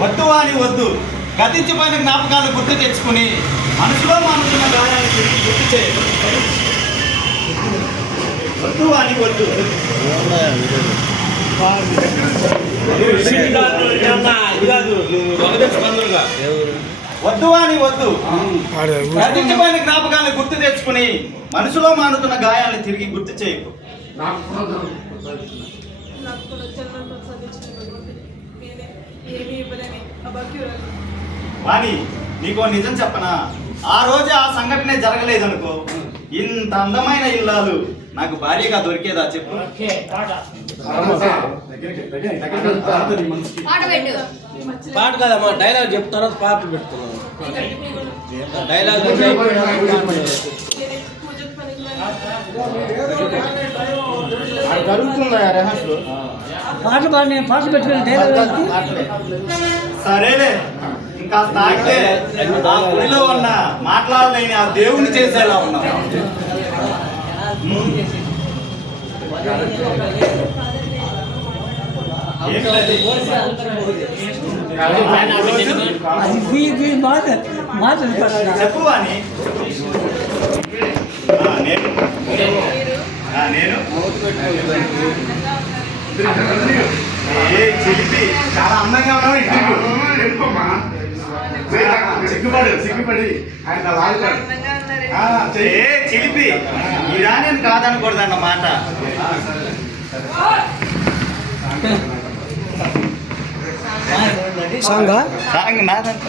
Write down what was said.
వద్దు అని వద్దు, గతించిపోయిన జ్ఞాపకాలు గుర్తు తెచ్చుకుని మనసులో మనకున్న గాయాన్ని గుర్తు చేయాలి. వద్దు అని వద్దు, వద్దు అని వద్దు, గతించిపోయిన జ్ఞాపకాలను గుర్తు తెచ్చుకుని మనసులో మానుతున్న గాయాలను తిరిగి గుర్తు చేయకు. వాణి, నీకో నిజం చెప్పనా? ఆ రోజు ఆ సంఘటనే జరగలేదనుకో, ఇంత అందమైన ఇల్లాలు నాకు భార్యగా దొరికేదా చెప్పు? పాట కదమ్మా, డైలాగ్ చెప్తాను, పాట పెడుతున్నాను. డైలాగ్ జరుగుతుందా రహస్యం? పాట పాడి పాట పెట్టుకుని సరేలే, ఇంకా తాగితే ఆ గుడిలో ఉన్న మాట్లాడలేని ఆ దేవుని చేసేలా ఉన్నాం. చెప్పు అని నేను చిలిపి చాలా అందంగా ఉన్నావు. సిగ్గుపడి ఆయన చిలిపి ఇలా నేను కాదనకూడదన్న మాట. సాంగ్ నాదనుకో